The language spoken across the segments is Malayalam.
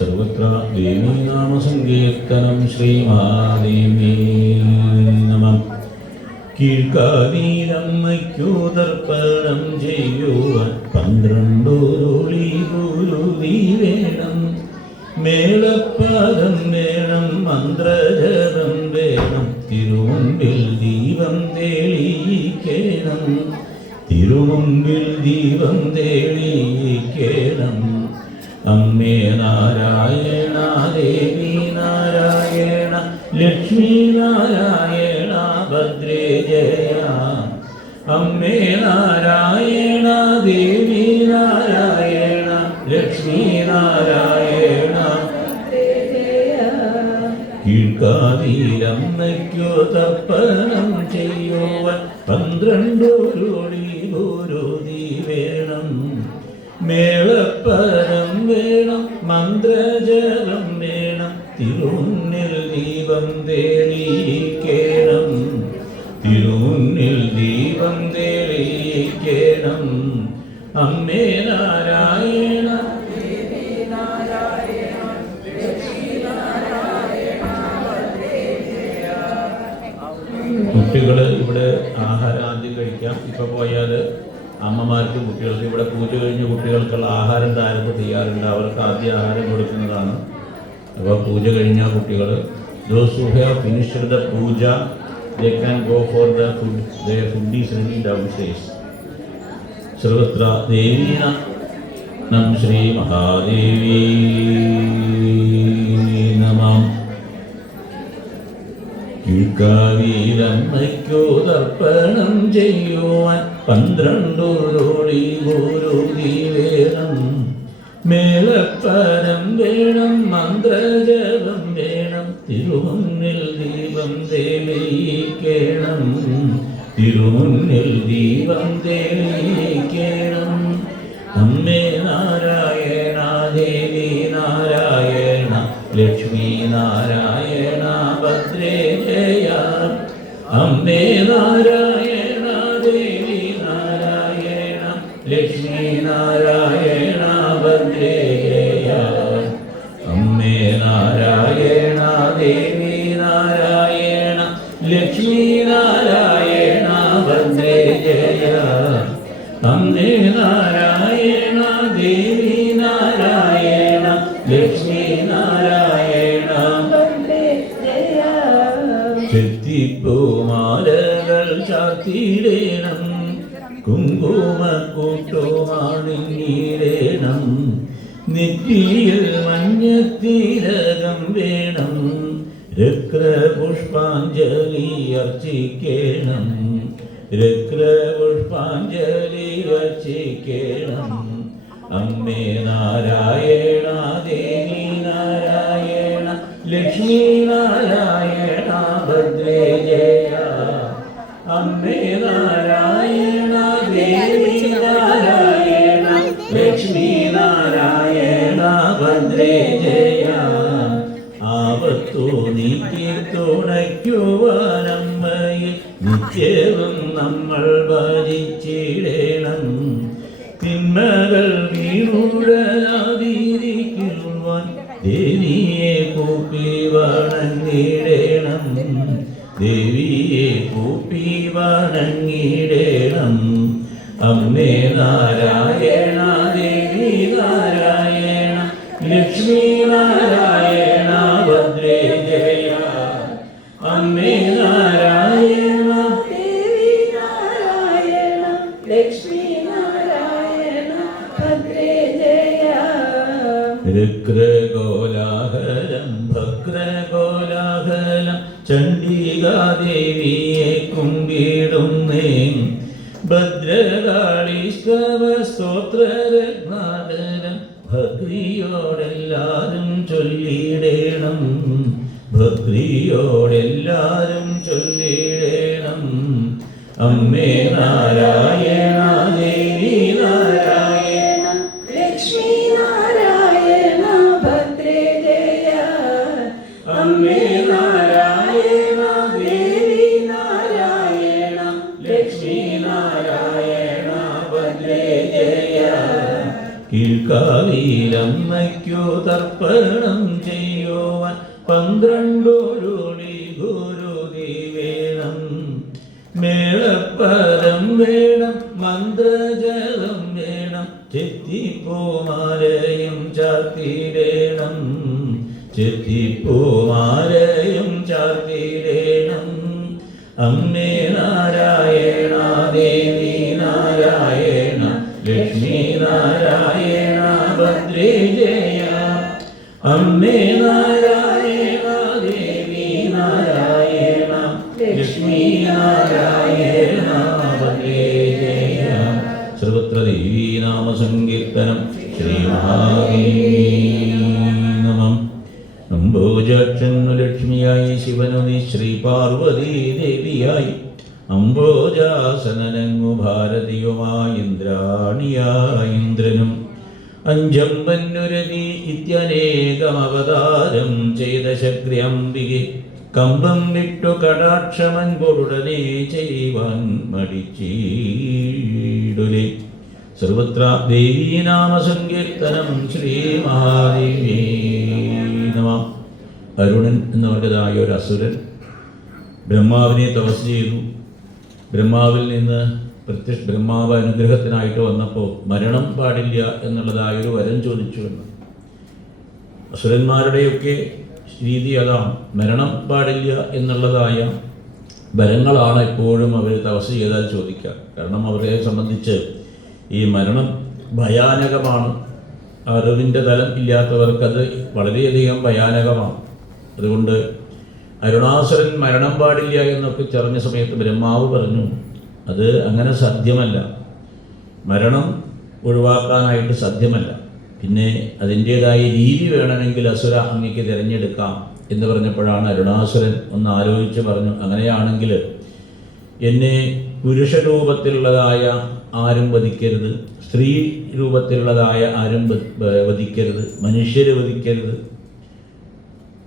സർവത്ര ദേവീനാമസങ്കീർത്തനം ശ്രീമഹാദേവീ നമഃ. കീഴ്ക്കാവിലമ്മയ്ക്കു തർപ്പണം ചെയ്യുവാൻ 12 ഉരുളി ഗുരുതി വേണം. മേളപ്പാദം വേണം, മന്ത്രജപം വേണം, തിരുമുമ്പിൽ ദീപം തെളിയിക്കണം, തിരുമുമ്പിൽ ദീപം തെളിയിക്കണം. അമ്മേ നാരായണ, ദേവി നാരായണ, ലക്ഷ്മി നാരായണ, ഭദ്രേ ജയ. അമ്മേ നാരായണ, ദേവി നാരായണ, ലക്ഷ്മി നാരായണ, കീഴ്ക്കാവിലമ്മയ്ക്കു തർപ്പണം ചെയ്യുവാൻ 12 ഉരുളി ഗുരുതി വേണം. മേളപ്പരം വേണം, മന്ത്രജപം വേണം, തിരുമുന്നിൽ ദീപം തെളിയിക്കണം, തിരുമുന്നിൽ ദീപം തെളിയിക്കണം. അമ്മേ നാരായണ, കുട്ടികൾ ഇവിടെ ആഹാരം ആദ്യം കഴിക്കാം. ഇപ്പോൾ പോയാൽ അമ്മമാർക്കും കുട്ടികൾക്ക് ഇവിടെ പൂജ കഴിഞ്ഞ കുട്ടികൾക്കുള്ള ആഹാരം താരത്ത് ചെയ്യാറുണ്ട്. അവർക്ക് ആദ്യം ആഹാരം കൊടുക്കുന്നതാണ്. അപ്പോൾ പൂജ കഴിഞ്ഞ കുട്ടികൾ those who have finished the puja, they can go for the food. Their food is ready downstairs. സർവത്ര ദേവീനം ശ്രീ മഹാദേവീ നമഃ. കീഴ്ക്കാവിലമ്മയ്ക്കു തർപ്പണം ചെയ്യുവാൻ 12 ഉരുളി ഗുരുതി വേണം. മേളപ്പരം വേണം, മന്ത്രജപം വേണം, തിരുമുന്നിൽ ദീപം തെളിയിക്കണം, തിരുമുന്നിൽ ദീപം തെളിയിക്കണം. അമ്മേ നാരായണ, ദേവി നാരായണ, ലക്ഷ്മി നാരായണ, ഭദ്രേ ജയ. അമ്മേ നാരായണ, ദേവി നാരായണ, ലക്ഷ്മി നാരായണ, ഭദ്രേ ജയ. അമ്മേ നാരായണ, ദേവി നാരായണ, ലക്ഷ്മി നാരായണ, ഭദ്രേ ജയ. അമ്മേ നാരായണ, ദേവി നാരായണ, ലക്ഷ്മി നാരായണ, ഭദ്രേ ജയ. ചെത്തിപ്പൂമാലകൾ ചാർത്തിയിടേണം, കുങ്കുമക്കൂട്ടുമാണിടേണം, നെറ്റിയിൽ മഞ്ഞത്തിലകം വേണം, രക്തപുഷ്പാഞ്ജലി അർച്ചിക്കണം, രക്തപുഷ്പാഞ്ജലി അർച്ചിക്കണം. അമ്മേ നാരായണ, ദേവി നാരായണ, ലക്ഷ്മി നാരായണ, ഭദ്രേ ജയ. അമ്മേ നാരായണ, ദേവി നാരായണ, ലക്ഷ്മി നാരായണ, ഭദ്രേ ജയ. ആപത്തു നീക്കി തുണയ്ക്കുവാനമ്മയെ നിത്യവും നമ്മൾ ഭജിച്ചിടേണം. തിന്മകൾ വീണുടയാതിരിക്കുവാൻ ദേവിയെ കൂപ്പി വണങ്ങിടേണം, ദേവിയെ കൂപ്പി വണങ്ങിടേണം. അമ്മേ നാരായണ, ദേവി നാരായണ, ലക്ഷ്മി നാരായണ, ഭദ്രേ ജയ. അമ്മേ നാരായണ, ദേവി നാരായണ, ലക്ഷ്മി നാരായണ, ഭദ്രേ ജയ. രുദ്രകോലാഹലം ഭദ്രകോലാഹലം ചണ്ഡികാദേവിയെ കുമ്പിടുന്നേ. ഭദ്രകാളീസ്തവ സ്തോത്രരത്നാകരം ഭക്തിയോടെല്ലാരും ചൊല്ലിടേണം, ഭക്തിയോടെല്ലാരും ചൊല്ലിടേണം. അമ്മേ നാരായണ, ദേവി നാരായണ, ലക്ഷ്മി നാരായണ, ഭദ്രേ ജയ. അമ്മേ നാരായണ, ദേവി നാരായണ, ലക്ഷ്മി നാരായണ, ഭദ്രേ ജയ. കീഴ്ക്കാവിലമ്മയ്ക്കു തർപ്പണം സമർപ്പണം ചെയ്യുവാൻ 12 ഗുരുതി വേണം. മേളപ്പദം വേണം, മന്ത്രജലം വേണം, ചെത്തിപ്പൂമാലയും ചാർത്തിടേണം, ചെത്തിപ്പൂമാലയും ചാർത്തിടേണം. അമ്മേ നാരായണ, ദേവി നാരായണ, ലക്ഷ്മി നാരായണ, ഭദ്രേ ജയ. അമ്മേ നാരായണ, ദേവി നാരായണ, ലക്ഷ്മി നാരായണ, ഭദ്രേ ജയ. സർവത്ര ദേവീ നാമസങ്കീർത്തനം. ശ്രീമഹാദേവീ നമഃ. അംബോജാക്ഷന്നു ലക്ഷ്മിയായി, ശിവനുതി ശ്രീ പാർവതീ ദേവിയായി, അംബോജാസനനങ്ങു ഭാരതിയുമായി, ഇന്ദ്രാണിയായി ഇന്ദ്രനും അഞ്ചമ്പന്നുരതി ഇത്യനേകമവതാരം ചെയ്ത ശക്രിയംബികെ, കമ്പം വിട്ടു കടാക്ഷമൻപൊടുടനെ ചെയ്യുവാൻ മടിച്ചീടുലേ. സർവത്ര ദേവീനാമസങ്കീർത്തനം. ശ്രീ മഹാദേവീ നമഃ. അരുണൻ എന്നവരുടേതായ ഒരു അസുരൻ ബ്രഹ്മാവിനെ തപസ് ചെയ്തു. ബ്രഹ്മാവിൽ നിന്ന് ബ്രഹ്മാവ് അനുഗ്രഹത്തിനായിട്ട് വന്നപ്പോൾ മരണം പാടില്ല എന്നുള്ളതായൊരു വരം ചോദിച്ചു എന്ന്. അസുരന്മാരുടെയൊക്കെ രീതി അതാണ്, മരണം പാടില്ല എന്നുള്ളതായ വരങ്ങളാണ് എപ്പോഴും അവർ തപസ് ചെയ്താൽ ചോദിക്കുക. കാരണം അവരെ സംബന്ധിച്ച് ഈ മരണം ഭയാനകമാണ്. അറിവിൻ്റെ തലം ഇല്ലാത്തവർക്കത് വളരെയധികം ഭയാനകമാണ്. അതുകൊണ്ട് അരുണാസുരൻ മരണം പാടില്ല എന്നൊക്കെ ചെറിഞ്ഞ സമയത്ത് ബ്രഹ്മാവ് പറഞ്ഞു, അത് അങ്ങനെ സാധ്യമല്ല, മരണം ഒഴിവാക്കാനായിട്ട് സാധ്യമല്ല. പിന്നെ അതിൻ്റേതായ രീതി വേണമെങ്കിൽ അസുര അങ്ങേക്ക് തിരഞ്ഞെടുക്കാം എന്ന് പറഞ്ഞപ്പോഴാണ് അരുണാസുരൻ ഒന്ന് ആലോചിച്ച് പറഞ്ഞു, അങ്ങനെയാണെങ്കിൽ എന്നെ പുരുഷ രൂപത്തിലുള്ളതായ ആരും വധിക്കരുത്, സ്ത്രീ രൂപത്തിലുള്ളതായ ആരും വധിക്കരുത്, മനുഷ്യരെ വധിക്കരുത്,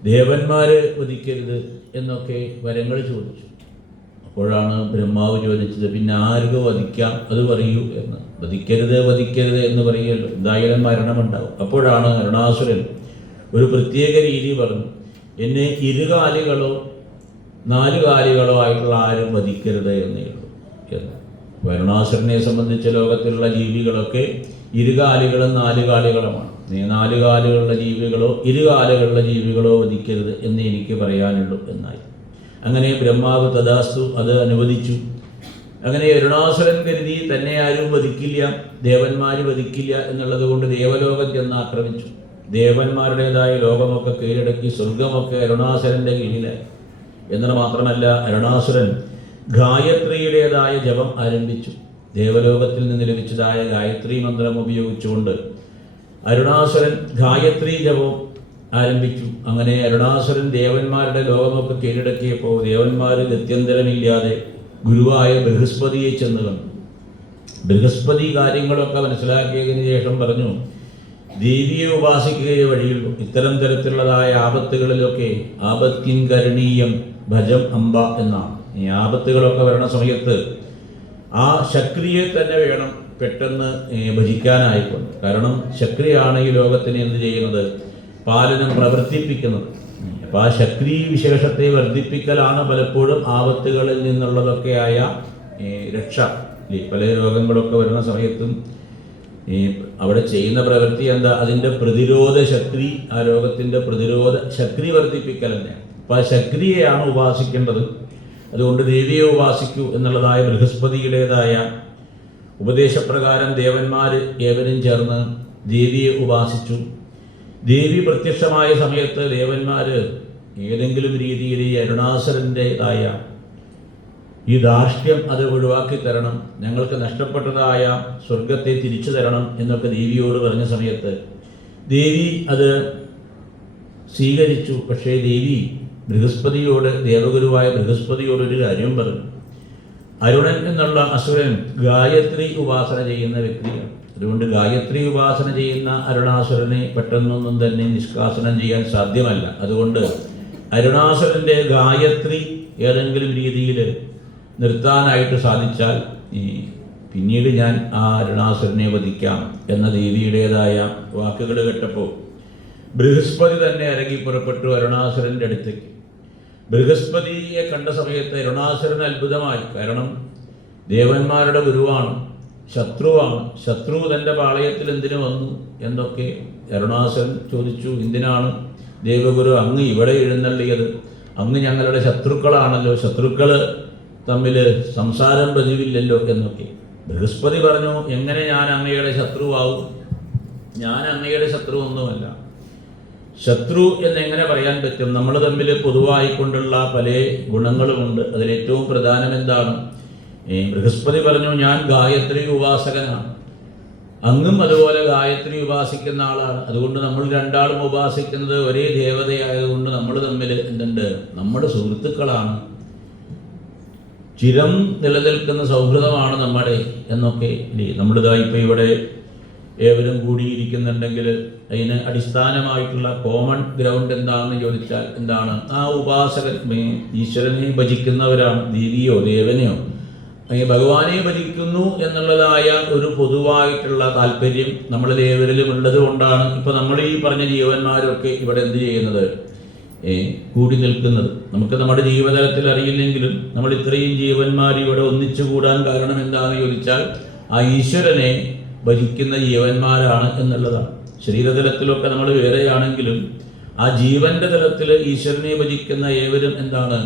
ദേവന്മാരെ വധിക്കരുത് എന്നൊക്കെ വരങ്ങൾ ചോദിച്ചു. അപ്പോഴാണ് ബ്രഹ്മാവ് ചോദിച്ചത്, പിന്നെ ആർക്ക് വധിക്കാം അത് പറയൂ എന്ന്. വധിക്കരുത് എന്ന് പറയുമല്ലോ, എന്തായാലും മരണമുണ്ടാവും. അപ്പോഴാണ് അരുണാസുരൻ ഒരു പ്രത്യേക രീതി പറഞ്ഞു, എന്നെ ഇരുകാലികളോ 4 കാലികളോ ആയിട്ടുള്ള ആരും വധിക്കരുത് എന്നേ ഉള്ളൂ എന്ന്. അരുണാസുരനെ സംബന്ധിച്ച ലോകത്തിലുള്ള ജീവികളൊക്കെ ഇരുകാലികളും 4 കാലികളുമാണ്. നീ 4 കാലുകളുള്ള ജീവികളോ ഇരുകാലുകളുള്ള ജീവികളോ വധിക്കരുത് എന്ന് എനിക്ക് പറയാനുള്ളൂ എന്നായി. അങ്ങനെ ബ്രഹ്മാവ് തഥാസ്തു അത് അനുവദിച്ചു. അങ്ങനെ അരുണാസുരൻ കരുതി തന്നെ ആരും വധിക്കില്ല, ദേവന്മാർ വധിക്കില്ല എന്നുള്ളത് കൊണ്ട് ദേവലോകം ചെന്ന് ആക്രമിച്ചു. ദേവന്മാരുടേതായ ലോകമൊക്കെ കീഴടക്കി, സ്വർഗമൊക്കെ അരുണാസുരൻ്റെ കീഴിലായി. എന്നത് മാത്രമല്ല, അരുണാസുരൻ ഗായത്രിയുടേതായ ജപം ആരംഭിച്ചു. ദേവലോകത്തിൽ നിന്ന് ലഭിച്ചതായ ഗായത്രി മന്ത്രം ഉപയോഗിച്ചുകൊണ്ട് അരുണാസുരൻ ഗായത്രി ജപം ആരംഭിച്ചു. അങ്ങനെ അരുണാസുരൻ ദേവന്മാരുടെ ലോകമൊക്കെ കീഴടക്കിയപ്പോൾ ദേവന്മാർ ഗത്യന്തരമില്ലാതെ ഗുരുവായ ബൃഹസ്പതിയെ ചെന്ന് കണ്ടു. ബൃഹസ്പതി കാര്യങ്ങളൊക്കെ മനസ്സിലാക്കിയതിന് ശേഷം പറഞ്ഞു, ദേവിയെ ഉപാസിക്കുകയേ വഴിയുള്ളൂ. ഇത്തരം തരത്തിലുള്ളതായ ആപത്തുകളിലൊക്കെ ആപത്തിൻ കരണീയം ഭജം അംബ എന്നാണ്. ഈ ആപത്തുകളൊക്കെ വരണ സമയത്ത് ആ ശക്തിയെ തന്നെ വേണം പെട്ടെന്ന് ഭജിക്കാനായിക്കൊണ്ട്. കാരണം ശക്തിയാണ് ഈ ലോകത്തിന് എന്ത് ചെയ്യുന്നത്, പാലനം പ്രവർത്തിപ്പിക്കുന്നത്. അപ്പോൾ ആ ശക്തി വിശേഷത്തെ വർദ്ധിപ്പിക്കലാണ് പലപ്പോഴും ആപത്തുകളിൽ നിന്നുള്ളതൊക്കെയായ രക്ഷ. പല രോഗങ്ങളൊക്കെ വരുന്ന സമയത്തും അവിടെ ചെയ്യുന്ന പ്രവൃത്തി എന്താ, അതിൻ്റെ പ്രതിരോധ ശക്തി, ആ രോഗത്തിൻ്റെ പ്രതിരോധ ശക്തി വർദ്ധിപ്പിക്കൽ തന്നെയാണ്. അപ്പോൾ ആ ശക്തിയെയാണ് ഉപാസിക്കേണ്ടത്. അതുകൊണ്ട് ദേവിയെ ഉപാസിക്കൂ എന്നുള്ളതായ ബൃഹസ്പതിയുടേതായ ഉപദേശപ്രകാരം ദേവന്മാർ ഏവരും ചേർന്ന് ദേവിയെ ഉപാസിച്ചു. ദേവി പ്രത്യക്ഷമായ സമയത്ത് ദേവന്മാർ ഏതെങ്കിലും രീതിയിൽ ഈ അരുണാസുരൻ്റെതായ ഈ ധാർഷ്ട്യം അത് ഒഴിവാക്കി തരണം, ഞങ്ങൾക്ക് നഷ്ടപ്പെട്ടതായ സ്വർഗത്തെ തിരിച്ചു തരണം എന്നൊക്കെ ദേവിയോട് പറഞ്ഞ സമയത്ത് ദേവി അത് സ്വീകരിച്ചു. പക്ഷേ ദേവി ബൃഹസ്പതിയോട്, ദേവഗുരുവായ ബൃഹസ്പതിയോടൊരു കാര്യം പറഞ്ഞു. അരുണൻ എന്നുള്ള അസുരൻ ഗായത്രി ഉപാസന ചെയ്യുന്ന വ്യക്തിയാണ്. അതുകൊണ്ട് ഗായത്രി ഉപാസന ചെയ്യുന്ന അരുണാസുരനെ പെട്ടെന്നൊന്നും തന്നെ നിഷ്കാസനം ചെയ്യാൻ സാധ്യമല്ല. അതുകൊണ്ട് അരുണാസുരൻ്റെ ഗായത്രി ഏതെങ്കിലും രീതിയിൽ നിർത്താനായിട്ട് സാധിച്ചാൽ പിന്നീട് ഞാൻ ആ അരുണാസുരനെ വധിക്കാം എന്ന ദേവിയുടേതായ വാക്കുകൾ കേട്ടപ്പോൾ ബൃഹസ്പതി തന്നെ ഇറങ്ങി പുറപ്പെട്ടു അരുണാസുരൻ്റെ അടുത്തേക്ക്. ബൃഹസ്പതിയെ കണ്ട സമയത്ത് അരുണാസുരൻ അത്ഭുതമായി. കാരണം ദേവന്മാരുടെ ഗുരുവാണ്, ശത്രുവാണ്. ശത്രു തൻ്റെ പാളയത്തിൽ എന്തിനു വന്നു എന്നൊക്കെ അരുണാസുരൻ ചോദിച്ചു. എന്തിനാണ് ദേവഗുരു അങ്ങ് ഇവിടെ എഴുന്നള്ളിയത്? അങ്ങ് ഞങ്ങളുടെ ശത്രുക്കളാണല്ലോ, ശത്രുക്കൾ തമ്മിൽ സംസാരം പതിവില്ലല്ലോ എന്നൊക്കെ. ബൃഹസ്പതി പറഞ്ഞു, എങ്ങനെ ഞാൻ അങ്ങയുടെ ശത്രുവാകും? ഞാൻ അങ്ങയുടെ ശത്രു ഒന്നുമല്ല. ശത്രു എന്നെങ്ങനെ പറയാൻ പറ്റും? നമ്മൾ തമ്മിൽ പൊതുവായിക്കൊണ്ടുള്ള പല ഗുണങ്ങളുമുണ്ട്. അതിലേറ്റവും പ്രധാനം എന്താണ്? ബൃഹസ്പതി പറഞ്ഞു, ഞാൻ ഗായത്രി ഉപാസകനാണ്, അങ്ങും അതുപോലെ ഗായത്രി ഉപാസിക്കുന്ന ആളാണ്. അതുകൊണ്ട് നമ്മൾ രണ്ടാളും ഉപാസിക്കുന്നത് ഒരേ ദേവതയായതുകൊണ്ട് നമ്മൾ തമ്മിൽ എന്തുണ്ട്? നമ്മുടെ സുഹൃത്തുക്കളാണ്, ചിരം നിലനിൽക്കുന്ന സൗഹൃദമാണ് നമ്മുടെ എന്നൊക്കെ ഇല്ലേ. നമ്മളിതാ ഇപ്പോൾ ഇവിടെ ഏവരും കൂടിയിരിക്കുന്നുണ്ടെങ്കിൽ അതിന് അടിസ്ഥാനമായിട്ടുള്ള കോമൺ ഗ്രൗണ്ട് എന്താണെന്ന് ചോദിച്ചാൽ എന്താണ്? ആ ഉപാസകൻ ഈശ്വരനെ ഭജിക്കുന്നവരാണ്. ദേവിയോ ദേവനെയോ ഭഗവാനെ ഭജിക്കുന്നു എന്നുള്ളതായ ഒരു പൊതുവായിട്ടുള്ള താല്പര്യം നമ്മളിൽ ഏവരിലും ഉള്ളത് കൊണ്ടാണ് ഇപ്പോൾ നമ്മൾ ഈ പറഞ്ഞ ജീവന്മാരൊക്കെ ഇവിടെ എന്ത് ചെയ്യുന്നത്? കൂടി നിൽക്കുന്നത്. നമുക്ക് നമ്മുടെ ജീവതലത്തിൽ അറിയില്ലെങ്കിലും നമ്മൾ ഇത്രയും ജീവന്മാർ ഇവിടെ ഒന്നിച്ചു കൂടാൻ കാരണം എന്താണെന്ന് ചോദിച്ചാൽ ആ ഈശ്വരനെ ഭജിക്കുന്ന ജീവന്മാരാണ് എന്നുള്ളതാണ്. ശരീരതലത്തിലൊക്കെ നമ്മൾ വേറെയാണെങ്കിലും ആ ജീവന്റെ തലത്തിൽ ഈശ്വരനെ ഭജിക്കുന്ന ഏവരും എന്താണ്?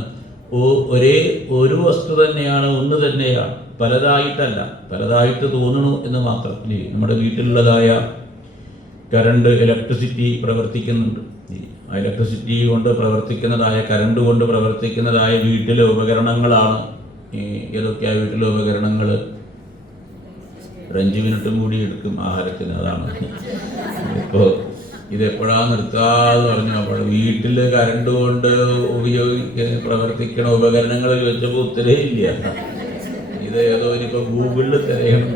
ഒരേ ഒരു വസ്തു തന്നെയാണ്, ഒന്ന് തന്നെയാണ്, പലതായിട്ടല്ല. പലതായിട്ട് തോന്നണു എന്ന് മാത്രം. നമ്മുടെ വീട്ടിലുള്ളതായ കറണ്ട്, ഇലക്ട്രിസിറ്റി പ്രവർത്തിക്കുന്നുണ്ട്. ആ ഇലക്ട്രിസിറ്റി കൊണ്ട് പ്രവർത്തിക്കുന്നതായ, കറണ്ട് കൊണ്ട് പ്രവർത്തിക്കുന്നതായ വീട്ടിലെ ഉപകരണങ്ങളാണ് ഏതൊക്കെയാണ് വീട്ടിലെ ഉപകരണങ്ങൾ? ഒരു 5 മിനിറ്റും കൂടി എടുക്കും ആഹാരത്തിന്. അതാണ് ഇപ്പോൾ ഇതെപ്പോഴാണ് നിർത്താതെ പറഞ്ഞു. അപ്പോൾ വീട്ടിൽ കറണ്ട് കൊണ്ട് പ്രവർത്തിക്കണ ഉപകരണങ്ങൾ ചോദിച്ചപ്പോൾ ഉത്തരവില്ല. ഇത് ഏതോ ഇനിയിപ്പോൾ ഗൂഗിളിൽ തിരയണം.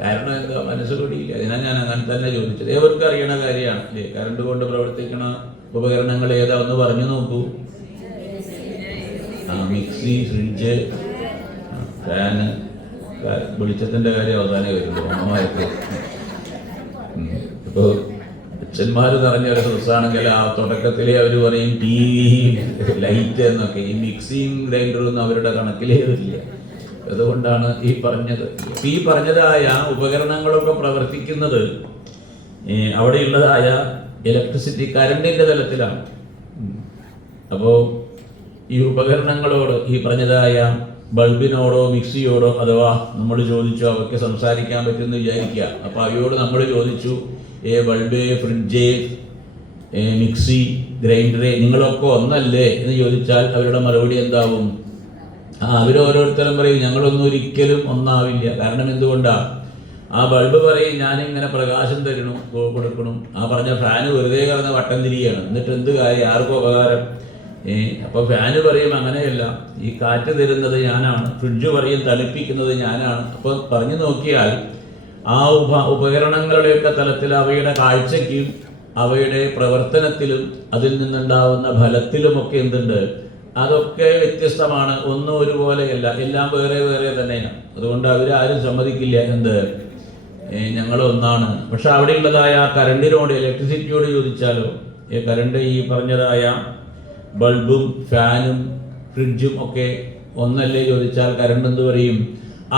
കാരണം എന്താ? മനസ്സിലൂടിയില്ല. അതിനാ ഞാൻ അങ്ങനെ തന്നെ ചോദിച്ചത്. ഏവർക്കും അറിയണ കാര്യമാണ് അല്ലേ? കറണ്ട് കൊണ്ട് പ്രവർത്തിക്കണ ഉപകരണങ്ങൾ ഏതാ ഒന്ന് പറഞ്ഞു നോക്കൂ. Mixie, fridge, fan. വെളിച്ചത്തിൻ്റെ കാര്യം അവസാനമേ വരുള്ളൂ അമ്മമാർക്ക്. ഇപ്പോൾ അച്ഛന്മാർ നിറഞ്ഞൊരു ദിവസമാണെങ്കിൽ ആ തുടക്കത്തിലേ അവർ പറയും TV, ലൈറ്റ് എന്നൊക്കെ. ഈ മിക്സിയും ഗ്രൈൻഡറും അവരുടെ കണക്കിലേ വരില്ല. അതുകൊണ്ടാണ് ഈ പറഞ്ഞത്. ഈ പറഞ്ഞതായ ഉപകരണങ്ങളൊക്കെ പ്രവർത്തിക്കുന്നത് അവിടെയുള്ളതായ ഇലക്ട്രിസിറ്റി, കറണ്ടിൻ്റെ തലത്തിലാണ്. അപ്പോൾ ഈ ഉപകരണങ്ങളോട്, ഈ പറഞ്ഞതായ ബൾബിനോടോ മിക്സിയോടോ അഥവാ നമ്മൾ ചോദിച്ചു, അവയ്ക്ക് സംസാരിക്കാൻ പറ്റുമെന്ന് വിചാരിക്കുക. അപ്പോൾ അവയോട് നമ്മൾ ചോദിച്ചു, ബൾബ്, ഫ്രിഡ്ജ്, മിക്സി, ഗ്രൈൻഡർ, നിങ്ങളൊക്കെ ഒന്നല്ലേ എന്ന് ചോദിച്ചാൽ അവരുടെ മറുപടി എന്താവും? അവരോരോരുത്തരും പറയും ഞങ്ങളൊന്നും ഒരിക്കലും ഒന്നാവില്ല. കാരണം എന്തുകൊണ്ടാണ്? ആ ബൾബ് പറയും ഞാനിങ്ങനെ പ്രകാശം തരണം, കൊടുക്കണം. ആ പറഞ്ഞ ഫാന് വെറുതെ കിടന്ന വട്ടം തിരിയാണ്. എന്നിട്ട് എന്ത് കാര്യം? ആർക്കും ഉപകാരം? അപ്പോൾ ഫാന് പറയും അങ്ങനെയല്ല, ഈ കാറ്റ് തരുന്നത് ഞാനാണ്. ഫ്രിഡ്ജ് പറയും തണുപ്പിക്കുന്നത് ഞാനാണ്. അപ്പോൾ പറഞ്ഞു നോക്കിയാൽ ആ ഉപകരണങ്ങളുടെയൊക്കെ തലത്തിൽ അവയുടെ കാഴ്ചയ്ക്കും അവയുടെ പ്രവർത്തനത്തിലും അതിൽ നിന്നുണ്ടാവുന്ന ഫലത്തിലുമൊക്കെ എന്തുണ്ട്? അതൊക്കെ വ്യത്യസ്തമാണ്. ഒന്നും ഒരുപോലെയല്ല, എല്ലാം വേറെ വേറെ തന്നെയാണ്. അതുകൊണ്ട് അവരാരും സമ്മതിക്കില്ല എന്ത് ഞങ്ങളൊന്നാണ്. പക്ഷെ അവിടെയുള്ളതായ കറണ്ടിനോട്, ഇലക്ട്രിസിറ്റിയോട് ചോദിച്ചാലോ, കറണ്ട് ഈ പറഞ്ഞതായ ബൾബും ഫാനും ഫ്രിഡ്ജും ഒക്കെ ഒന്നല്ലേ ചോദിച്ചാൽ കറണ്ട് എന്ത് പറയും?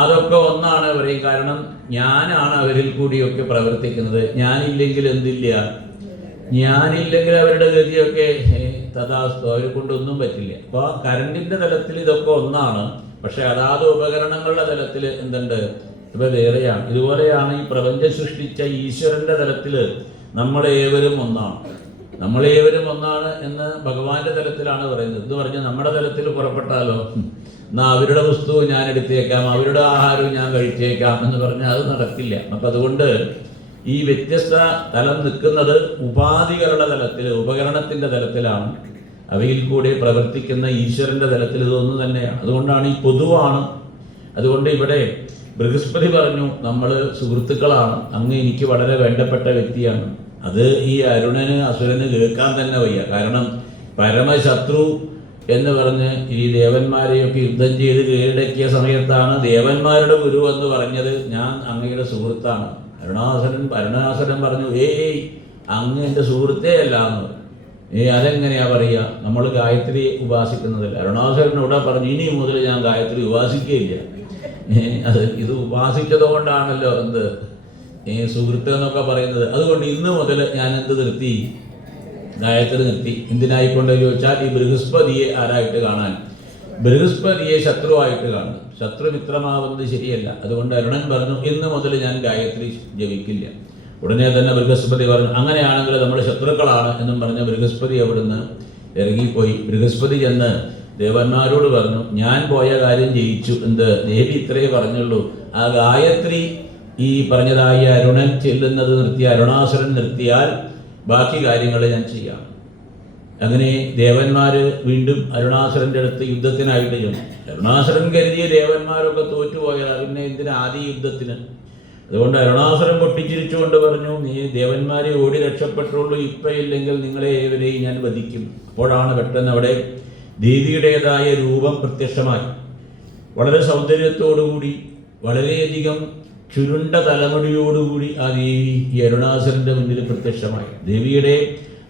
അതൊക്കെ ഒന്നാണ് പറയും. കാരണം ഞാനാണ് അവരിൽ കൂടിയൊക്കെ പ്രവർത്തിക്കുന്നത്. ഞാനില്ലെങ്കിൽ എന്തില്ല? ഞാനില്ലെങ്കിൽ അവരുടെ ഗതിയൊക്കെ തഥാസ്തു, അവരെ കൊണ്ടൊന്നും പറ്റില്ല. അപ്പോൾ കറണ്ടിൻ്റെ തലത്തിൽ ഇതൊക്കെ ഒന്നാണ്. പക്ഷെ അതാത് ഉപകരണങ്ങളുടെ തലത്തിൽ എന്തുണ്ട്? ഇവ വേറെയാണ്. ഇതുപോലെയാണ് ഈ പ്രപഞ്ചം സൃഷ്ടിച്ച ഈശ്വരൻ്റെ തലത്തിൽ നമ്മളേവരും ഒന്നാണ്. നമ്മളേവരും ഒന്നാണ് എന്ന് ഭഗവാന്റെ തലത്തിലാണ് പറയുന്നത്. എന്ന് പറഞ്ഞാൽ നമ്മുടെ തലത്തിൽ പുറപ്പെട്ടാലോ, എന്നാൽ അവരുടെ വസ്തുവും ഞാൻ എടുത്തേക്കാം, അവരുടെ ആഹാരവും ഞാൻ കഴിച്ചേക്കാം എന്ന് പറഞ്ഞാൽ അത് നടക്കില്ല. അപ്പം അതുകൊണ്ട് ഈ വ്യത്യസ്ത തലം നിൽക്കുന്നത് ഉപാധികളുടെ തലത്തിൽ, ഉപകരണത്തിൻ്റെ തലത്തിലാണ്. അവയിൽ കൂടെ പ്രവർത്തിക്കുന്ന ഈശ്വരൻ്റെ തലത്തിൽ ഇതൊന്നും തന്നെയാണ്. അതുകൊണ്ടാണ് ഈ പൊതുവാണ്. അതുകൊണ്ട് ഇവിടെ ബൃഹസ്പതി പറഞ്ഞു നമ്മൾ സുഹൃത്തുക്കളാണ്, അങ്ങ് എനിക്ക് വളരെ വേണ്ടപ്പെട്ട വ്യക്തിയാണ്. അത് ഈ അരുണന്, അസുരന് കേൾക്കാൻ തന്നെ വയ്യ. കാരണം പരമശത്രു എന്ന് പറഞ്ഞ് ഈ ദേവന്മാരെയൊക്കെ യുദ്ധം ചെയ്ത് കീഴടക്കിയ സമയത്താണ് ദേവന്മാരുടെ ഗുരു എന്ന് പറഞ്ഞത് ഞാൻ അങ്ങയുടെ സുഹൃത്താണ്. അരുണാസുരൻ പറഞ്ഞു, അങ്ങ് എൻ്റെ സുഹൃത്തേ അല്ല എന്ന് പറഞ്ഞു. അതെങ്ങനെയാ പറയുക? നമ്മൾ ഗായത്രി ഉപാസിക്കുന്നതല്ല. അരുണാചലൻ ഇവിടെ പറഞ്ഞു ഇനി മുതൽ ഞാൻ ഗായത്രി ഉപാസിക്കുകയില്ല. ഇത് ഉപാസിച്ചത് കൊണ്ടാണല്ലോ സുഹൃത്ത് എന്നൊക്കെ പറയുന്നത്. അതുകൊണ്ട് ഇന്ന് മുതൽ ഞാൻ നിർത്തി, ഗായത്രി നിർത്തി. എന്തിനായിക്കൊണ്ട് ചോദിച്ചാൽ ഈ ബൃഹസ്പതിയെ ആരായിട്ട് കാണാൻ? ബൃഹസ്പതിയെ ശത്രുവായിട്ട് കാണുന്നു. ശത്രുമിത്രമാവുന്നത് ശരിയല്ല. അതുകൊണ്ട് അരുണൻ പറഞ്ഞു ഇന്ന് മുതൽ ഞാൻ ഗായത്രി ജപിക്കില്ല. ഉടനെ തന്നെ ബൃഹസ്പതി പറഞ്ഞു അങ്ങനെയാണെങ്കിൽ നമ്മൾ ശത്രുക്കളാണ് എന്നും പറഞ്ഞ ബൃഹസ്പതി അവിടുന്ന് ഇറങ്ങിപ്പോയി. ബൃഹസ്പതി ചെന്ന് ദേവന്മാരോട് പറഞ്ഞു ഞാൻ പോയ കാര്യം ജയിച്ചു. ദേവി ഇത്രയേ പറഞ്ഞുള്ളൂ. ആ ഗായത്രി ഈ പറഞ്ഞതായി അരുണൻ ചെല്ലുന്നത് നിർത്തിയ അരുണാസുരൻ നിർത്തിയാൽ ബാക്കി കാര്യങ്ങൾ ഞാൻ ചെയ്യാം. അങ്ങനെ ദേവന്മാര് വീണ്ടും അരുണാസുരൻ്റെ അടുത്ത് യുദ്ധത്തിനായിട്ട് ചെന്നു. അരുണാസുരൻ കരുതിയ ദേവന്മാരൊക്കെ തോറ്റുപോയാൽ പിന്നെ എന്തിനാ ആദ്യ യുദ്ധത്തിന്? അതുകൊണ്ട് അരുണാസുരൻ പൊട്ടിച്ചിരിച്ചുകൊണ്ട് പറഞ്ഞു നീ ദേവന്മാരെ ഓടി രക്ഷപ്പെട്ടുള്ളൂ, ഇപ്പം ഇല്ലെങ്കിൽ നിങ്ങളെ ഏവരെയും ഞാൻ വധിക്കും. അപ്പോഴാണ് പെട്ടെന്ന് അവിടെ ദേവിയുടേതായ രൂപം പ്രത്യക്ഷമായി. വളരെ സൗന്ദര്യത്തോടുകൂടി വളരെയധികം ചുരുണ്ട തലമുടിയോടുകൂടി ആ ദേവി ഈ അരുണാസുരൻ്റെ മുന്നിൽ പ്രത്യക്ഷമായി. ദേവിയുടെ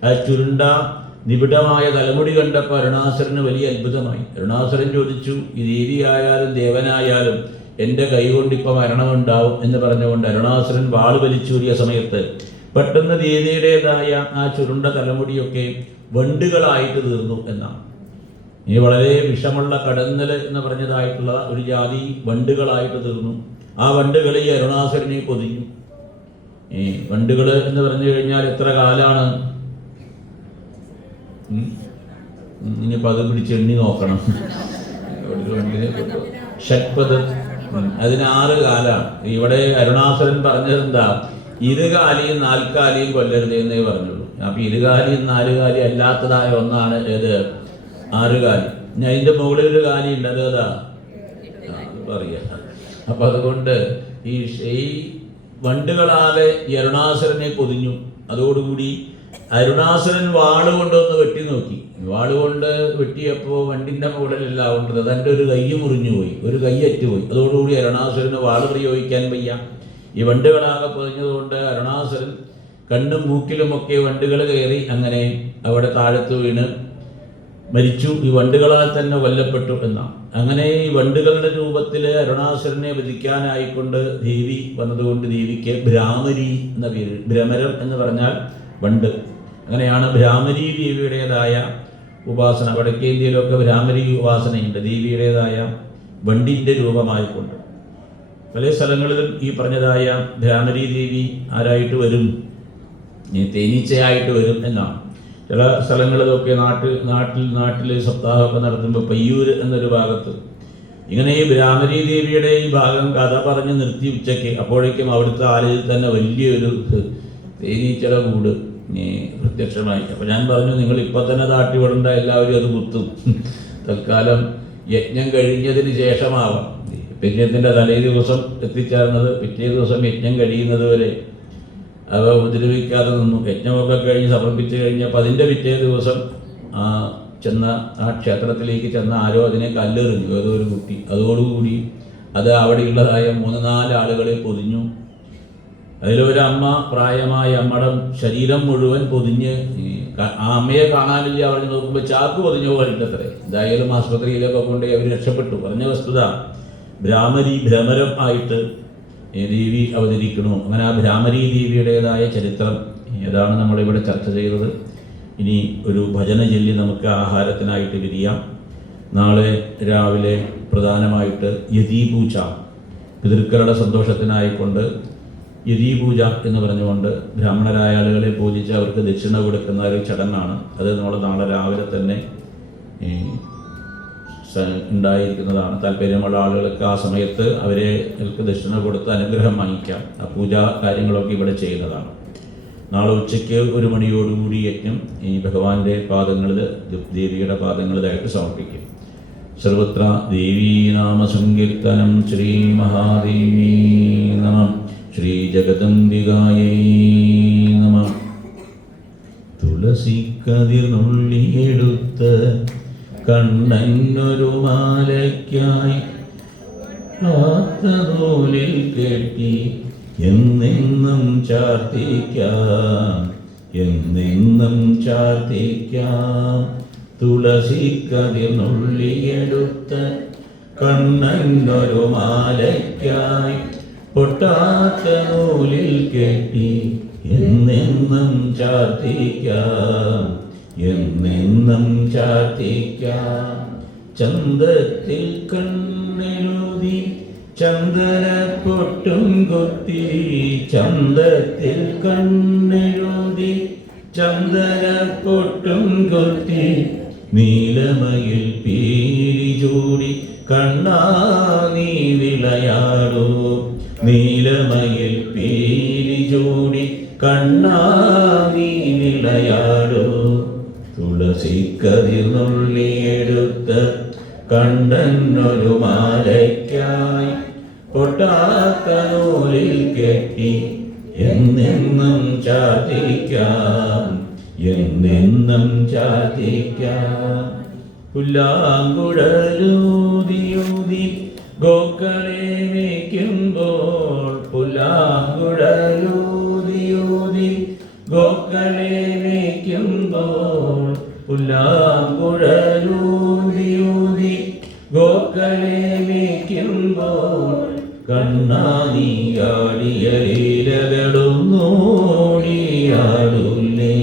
ആ ചുരുണ്ട നിബിഡമായ തലമുടി കണ്ടപ്പോൾ അരുണാസുരന് വലിയ അത്ഭുതമായി. അരുണാസുരൻ ചോദിച്ചു ഈ ദേവിയായാലും ദേവനായാലും എൻ്റെ കൈകൊണ്ട് ഇപ്പം മരണമുണ്ടാവും എന്ന് പറഞ്ഞുകൊണ്ട് അരുണാസുരൻ വാള് വലിച്ചൂരിയ സമയത്ത് പെട്ടെന്ന് ദേവിയുടേതായ ആ ചുരുണ്ട തലമുടിയൊക്കെ വണ്ടുകളായിട്ട് തീർന്നു എന്നാണ്. ഈ വളരെ വിഷമുള്ള കടന്നൽ എന്ന് പറഞ്ഞതായിട്ടുള്ള ഒരു ജാതി വണ്ടുകളായിട്ട് തീർന്നു. ആ വണ്ടുകൾ ഈ അരുണാസുരനെ പൊതിഞ്ഞു. ഈ വണ്ടുകൾ എന്ന് പറഞ്ഞു കഴിഞ്ഞാൽ എത്ര കാലാണ്? ഇനിയിപ്പോൾ അത് പിടിച്ച് എണ്ണി നോക്കണം. ഷഡ്പദം, അതിന് 6 കാലാണ്. ഇവിടെ അരുണാസുരൻ പറഞ്ഞത് എന്താ? ഇരുകാലിയും 4 കാലിയും കൊല്ലരുത് എന്നേ പറഞ്ഞുള്ളൂ. അപ്പൊ ഇരുകാലിയും 4 കാലിയും അല്ലാത്തതായ ഒന്നാണ് ഏത്? 6 കാലി. ഞാൻ അതിന്റെ മുകളിൽ ഒരു കാലി ഉണ്ട്, അതേതാ പറയാ. അപ്പൊ അതുകൊണ്ട് ഈ വണ്ടുകളാലെ ഈ അരുണാസുരനെ പൊതിഞ്ഞു. അതോടുകൂടി അരുണാസുരൻ വാളുകൊണ്ടൊന്ന് വെട്ടി നോക്കി. വാളുകൊണ്ട് വെട്ടിയപ്പോൾ വണ്ടിന്റെ മുകളിലല്ല ഉണ്ടത്, തൻ്റെ ഒരു കൈ മുറിഞ്ഞു പോയി, ഒരു കൈ അറ്റുപോയി. അതോടുകൂടി അരുണാസുരന് വാള് പ്രയോഗിക്കാൻ വയ്യ. ഈ വണ്ടുകളാകെ പൊതിഞ്ഞതുകൊണ്ട് അരുണാസുരൻ കണ്ണും മൂക്കിലുമൊക്കെ വണ്ടുകൾ കയറി അങ്ങനെ അവിടെ താഴത്ത് വീണ് മരിച്ചു. ഈ വണ്ടുകളാൽ തന്നെ കൊല്ലപ്പെട്ടു എന്നാണ്. അങ്ങനെ ഈ വണ്ടുകളുടെ രൂപത്തിൽ അരുണാസുരനെ വധിക്കാനായിക്കൊണ്ട് ദേവി വന്നതുകൊണ്ട് ദേവിക്ക് ഭ്രാമരി എന്ന പേര്. ഭ്രമരം എന്ന് പറഞ്ഞാൽ വണ്ട്. അങ്ങനെയാണ് ഭ്രാമരി ദേവിയുടേതായ ഉപാസന. വടക്കേ ഇന്ത്യയിലൊക്കെ ഭ്രാമരി ഉപാസനയുണ്ട്, ദേവിയുടേതായ വണ്ടിൻ്റെ രൂപമായിക്കൊണ്ട്. പല സ്ഥലങ്ങളിലും ഈ പറഞ്ഞതായ ഭ്രാമരി ദേവി ആരായിട്ട് വരും? തേനീച്ചയായിട്ട് വരും എന്നാണ്. ചില സ്ഥലങ്ങളിലൊക്കെ നാട്ടിൽ സപ്താഹമൊക്കെ നടത്തുമ്പോൾ പയ്യൂർ എന്നൊരു ഭാഗത്ത് ഇങ്ങനെ ഈ ഭ്രാമരി ദേവിയുടെ ഈ ഭാഗം കഥ പറഞ്ഞ് നിർത്തി ഉച്ചയ്ക്ക്. അപ്പോഴേക്കും അവിടുത്തെ ആലയിൽ തന്നെ വലിയൊരു തേനീച്ചയുടെ കൂട് പ്രത്യക്ഷമായി. അപ്പോൾ ഞാൻ പറഞ്ഞു നിങ്ങൾ ഇപ്പം തന്നെ താട്ടി വിടണ്ട, എല്ലാവരും അത് കുത്തും. തൽക്കാലം യജ്ഞം കഴിഞ്ഞതിന് ശേഷമാവാം. യജ്ഞത്തിൻ്റെ തലേ ദിവസം എത്തിച്ചേർന്നത് പിറ്റേ ദിവസം യജ്ഞം കഴിയുന്നത് വരെ അവ ഉപദ്രവിക്കാതെ നിന്നു. യജ്ഞമൊക്കെ കഴിഞ്ഞ് സമർപ്പിച്ച് കഴിഞ്ഞപ്പോൾ അതിൻ്റെ പിറ്റേ ദിവസം ആ ക്ഷേത്രത്തിലേക്ക് ചെന്ന ആരോ അതിനെ കല്ലെറിഞ്ഞു, ഏതോ ഒരു കുട്ടി. അതോടുകൂടി അത് അവിടെയുള്ളതായ 3-4 ആളുകളെ പൊതിഞ്ഞു. അതിലൊരമ്മ, പ്രായമായ അമ്മയുടെ ശരീരം മുഴുവൻ പൊതിഞ്ഞ്, ആ അമ്മയെ കാണാനില്ല. അവിടെ നോക്കുമ്പോൾ ചാക്ക് പൊതിഞ്ഞ പോലിട്ടത്രേ. എന്തായാലും ആസ്പത്രിയിലൊക്കെ കൊണ്ട് അവർ രക്ഷപ്പെട്ടു. പറഞ്ഞ വസ്തുത ഭ്രമരം ആയിട്ട് ദേവി അവതരിക്കണു. അങ്ങനെ ആ ഭ്രാമരി ദേവിയുടേതായ ചരിത്രം ഏതാണ് നമ്മളിവിടെ ചർച്ച ചെയ്തത്. ഇനി ഒരു ഭജന ചൊല്ലി നമുക്ക് ആഹാരത്തിനായിട്ട് പിരിയാം. നാളെ രാവിലെ പ്രധാനമായിട്ട് യതീപൂജ, പിതൃക്കളുടെ സന്തോഷത്തിനായിക്കൊണ്ട് യതീപൂജ എന്ന് പറഞ്ഞുകൊണ്ട് ബ്രാഹ്മണരായ ആളുകളെ പൂജിച്ച് അവർക്ക് ദക്ഷിണ കൊടുക്കുന്ന ഒരു ചടങ്ങാണ്. അത് നമ്മൾ നാളെ രാവിലെ തന്നെ ഉണ്ടായിരിക്കുന്നതാണ്. താല്പര്യമുള്ള ആളുകൾക്ക് ആ സമയത്ത് അവർക്ക് ദക്ഷിണ കൊടുത്ത് അനുഗ്രഹം വാങ്ങിക്കാം. ആ പൂജാ കാര്യങ്ങളൊക്കെ ഇവിടെ ചെയ്യുന്നതാണ്. നാളെ ഉച്ചയ്ക്ക് 1 മണിയോടുകൂടി യജ്ഞം ഈ ഭഗവാന്റെ പാദങ്ങളിൽ, ദേവിയുടെ പാദങ്ങളിലായിട്ട് സമർപ്പിക്കും. സർവത്ര ദേവീനാമ സങ്കീർത്തനം. ശ്രീ മഹാദേവീ നമഃ. ശ്രീ ജഗദംബികായൈ നമഃ. തുളസി കതിർ നുള്ളിയെടുത്ത് കണ്ണനൊരു മാലയ്ക്കായി കാത്തനൂലിൽ കെട്ടി എന്നെന്നും ചാർത്തിക്കാം. എന്നെന്നും ചാർത്തിക്കാം. തുളസിക്കതിർന്നുള്ളിയെടുത്ത കണ്ണനൊരു മാലയ്ക്കായി പൊട്ടാത്ത നൂലിൽ കെട്ടി എന്നെന്നും ചാർത്തിക്കാം, എന്നെന്നും ചാർത്തിക്കാം. ചന്തത്തിൽ കണ്ണെഴുതി ചന്ദനപ്പൊട്ടും കൊത്തി, ചന്തത്തിൽ കണ്ണെഴുതി ചന്ദനപ്പൊട്ടും കൊത്തി, നീലമയിൽ പീലി ചൂടി കണ്ണാ നീ വിളയാടൂ, നീലമയിൽ പീലി ചൂടി കണ്ണാ നീ വിളയാടൂ. തുളസിക്കതിർന്നുള്ളിയെടുത്ത കണ്ണനൊരു മാലയ്ക്കായി പൊട്ടാത്ത നൂലിൽ കെട്ടി എന്നെന്നും ചാർത്തിക്കാം, എന്നെന്നും ചാർത്തിക്കാം. പുല്ലാങ്കുഴലൂതിയൂതി ഗോക്കളെ മേയ്ക്കുമ്പോൾ, പുല്ലാങ്കുഴലൂതിയൂതി ഗോക്കളെ മേയ്ക്കുമ്പോൾ, പുല്ലാങ്കുഴലൂതിയൂതി ഗോക്കളെ മേയ്ക്കുമ്പോൾ, കണ്ണാനിയാടിയ ലീലകളൊന്നോടിയാടൂലേ,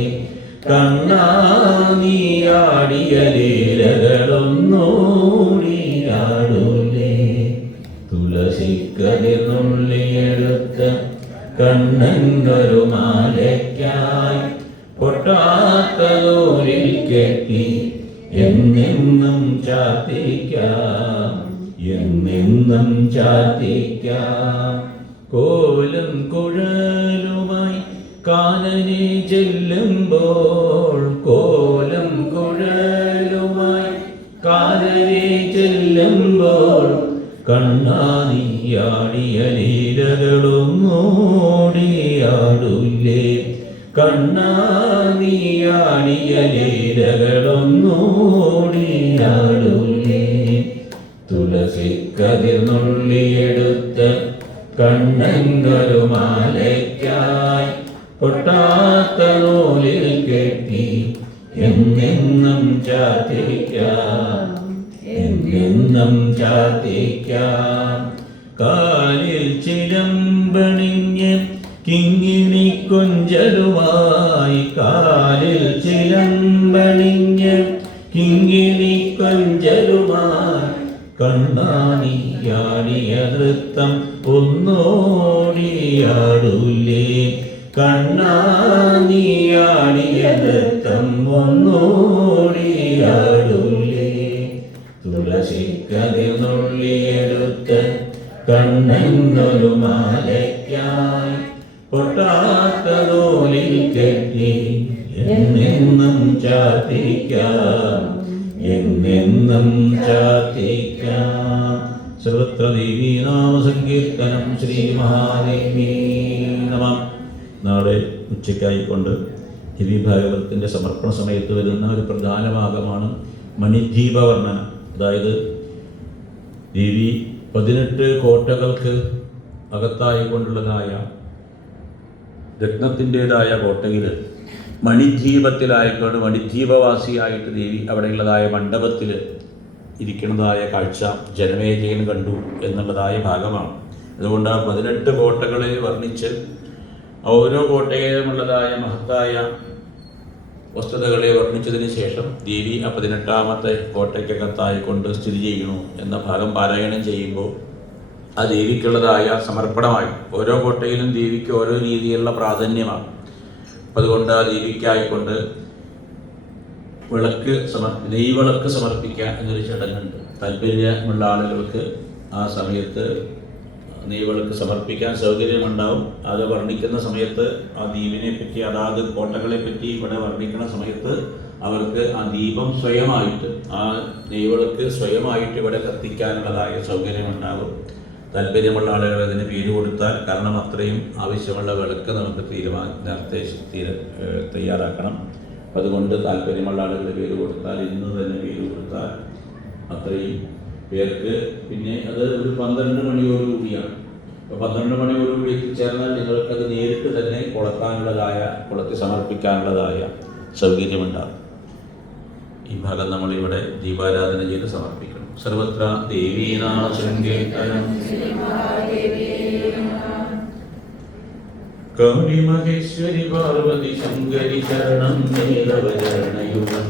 കണ്ണാനിയാടിയ ലീലകളൊന്നോടിയാടൂലേ. തുളസിക്കതിർന്നുള്ളിയെടുത്ത കണ്ണനൊരു മാലയ്ക്കായി പൊട്ടാത്ത നൂലിൽ കെട്ടി എന്നെന്നും ചാർത്തിക്കാം, എന്നെന്നും ചാർത്തിക്കാം. കോലും കുഴലുമായി കാനനെ ചെല്ലുമ്പോൾ, കോലും കുഴലുമായി കാനനെ ചെല്ലുമ്പോൾ, കണ്ണാനിയാടിയ ലീലകളൊന്നോടിയാടൂലേ, കണ്ണാനിയാടിയ ലീലകളൊന്നോടിയാടൂലേ. തുളസിക്കതിർന്നുള്ളിയെടുത്ത കണ്ണനൊരു മാലയ്ക്കായി പൊട്ടാത്ത നൂലിൽ കെട്ടി എന്നെന്നും ചാർത്തിക്കാം, എന്നെന്നും ചാർത്തിക്കാം. കാലിൽ ചിലമ്പണിഞ്ഞ് കിങ്ങിണി കൊഞ്ചലുമായി, കാലിൽ ചിലമ്പണിഞ്ഞ് കിങ്ങിണി കൊഞ്ചലുമായി, കണ്ണാനിയാടിയ നൃത്തം ഒന്നോടിയാടൂലേ, കണ്ണാനിയാടിയ നൃത്തം ഒന്നോടിയാടൂലേ. തുളസിക്കതിർന്നുള്ളിയെടുത്ത കണ്ണനൊരു മാലയ്ക്കായി പൊട്ടാത്ത നൂലിൽ കെട്ടി എന്നെന്നും ചാർത്തിക്കാം, എന്നെന്നും ചാർത്തിക്കാം. സർവത്ര ദേവീ നാമസങ്കീർത്തനം. ശ്രീ മഹാദേവീ നമഃ. നാളെ ഉച്ചയ്ക്കായിക്കൊണ്ട് ദേവി ഭാഗവതത്തിൻ്റെ സമർപ്പണ സമയത്ത് വരുന്ന ഒരു പ്രധാന ഭാഗമാണ് മണിദ്വീപവർണ്ണന. അതായത് ദേവി 18 കോട്ടകൾക്ക് അകത്തായിക്കൊണ്ടുള്ളതായ രത്നത്തിൻ്റെതായ കോട്ടയിൽ മണിദ്വീപത്തിലായിക്കൊണ്ട് മണിദ്വീപവാസിയായിട്ട് ദേവി അവിടെയുള്ളതായ മണ്ഡപത്തിൽ ഇരിക്കുന്നതായ കാഴ്ച ജനമേജയൻ കണ്ടു എന്നുള്ളതായ ഭാഗമാണ്. അതുകൊണ്ട് ആ 18 കോട്ടകളെ വർണ്ണിച്ച് ഓരോ കോട്ടയിലുമുള്ളതായ മഹത്തായ വസ്തുതകളെ വർണ്ണിച്ചതിന് ശേഷം ദേവി ആ 18ാമത്തെ കോട്ടയ്ക്കകത്തായിക്കൊണ്ട് സ്ഥിതി ചെയ്യുന്നു എന്ന ഭാഗം പാരായണം ചെയ്യുമ്പോൾ ആ ദേവിക്കുള്ളതായ സമർപ്പണമായി ഓരോ കോട്ടയിലും ദേവിക്ക് ഓരോ രീതിയിലുള്ള പ്രാധാന്യമാണ്. അപ്പം അതുകൊണ്ട് ആ ദേവിക്കായിക്കൊണ്ട് നെയ്വിളക്ക് സമർപ്പിക്കുക എന്നൊരു ചടങ്ങുണ്ട്. താല്പര്യമുള്ള ആളുകൾക്ക് ആ സമയത്ത് നെയ്വിളക്ക് സമർപ്പിക്കാൻ സൗകര്യമുണ്ടാവും. അത് വർണ്ണിക്കുന്ന സമയത്ത് ആ ദ്വീപിനെ പറ്റി, അതാത് കോട്ടകളെ പറ്റി ഇവിടെ വർണ്ണിക്കുന്ന സമയത്ത് അവർക്ക് ആ ദീപം സ്വയമായിട്ട്, ആ നെയ്വിളക്ക് സ്വയമായിട്ട് ഇവിടെ കത്തിക്കാനുള്ളതായ സൗകര്യമുണ്ടാകും. താല്പര്യമുള്ള ആളുകൾ അതിന് പേര് കൊടുത്താൽ, കാരണം അത്രയും ആവശ്യമുള്ള വിളക്ക് നമുക്ക് നേരത്തെ തയ്യാറാക്കണം. അപ്പം അതുകൊണ്ട് താല്പര്യമുള്ള ആളുകളുടെ പേര് കൊടുത്താൽ, ഇന്ന് തന്നെ പേര് കൊടുത്താൽ അത്രയും പേർക്ക്. പിന്നെ അത് ഒരു 12 മണിയോടുകൂടിയാണ്. അപ്പോൾ 12 മണിയോടുകൂടി എത്തിച്ചേർന്നാൽ നിങ്ങൾക്കത് നേരിട്ട് തന്നെ കുളത്തിൽ സമർപ്പിക്കാനുള്ളതായ സൗകര്യമുണ്ടാകും. ഈ ഭാഗം നമ്മളിവിടെ ദീപാരാധന ചെയ്ത് സമർപ്പിക്കണം. സർവത്ര ദേവീനാമ സങ്കീർത്തനം. ഗൗരി മഹേശ്വരി പാർവതി ശങ്കരി ശരണം നേരവചരണയുഗം.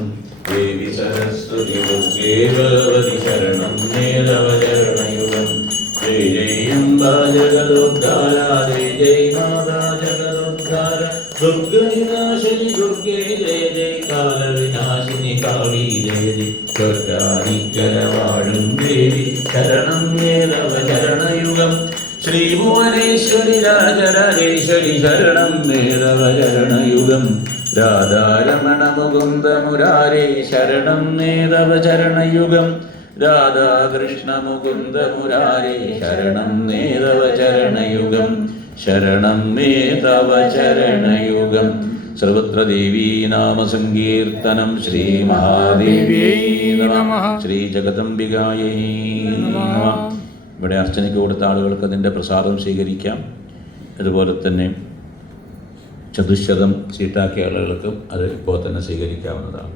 ദേവി സരസ്വതി ദുർഗേ ഭഗവതി ശരണം നേരവചരണയുഗം. ജയ ജയ അംബ ജഗദോദ്ധാര, ജയ ജയ മാതാ ജഗദോദ്ധാര. ദുർഗവിനാശിനി ദുർഗേ ജയ ജയ, കാലവിനാശിനി കാളി ജയ ജയ. സ്വർഗാധികരവാഴും ദേവി ശരണം നേരവചരണയുഗം. ശ്രീഭുവനേശ്വരി രാജരാജേശ്വരി ശരണം നേരവചരണയുഗം. രാധാരമണ മുകുന്ദ മുരാരേ ശരണം നേരവചരണയുഗം. രാധാകൃഷ്ണ മുകുന്ദ മുരാരേ ശരണം നേരവചരണയുഗം. ശരണം നേരവചരണയുഗം. സർവത്ര ദേവീ നാമ സങ്കീർത്തനം. ശ്രീ മഹാദേവ്യൈ നമഃ. ശ്രീ ജഗദംബികായൈ നമഃ. ഇവിടെ അർച്ചനയ്ക്ക് കൊടുത്ത ആളുകൾക്ക് അതിൻ്റെ പ്രസാദം സ്വീകരിക്കാം. അതുപോലെ തന്നെ ചതുശ്ശതം ചീട്ടാക്കിയ ആളുകൾക്കും അത് ഇപ്പോൾ തന്നെ സ്വീകരിക്കാവുന്നതാണ്.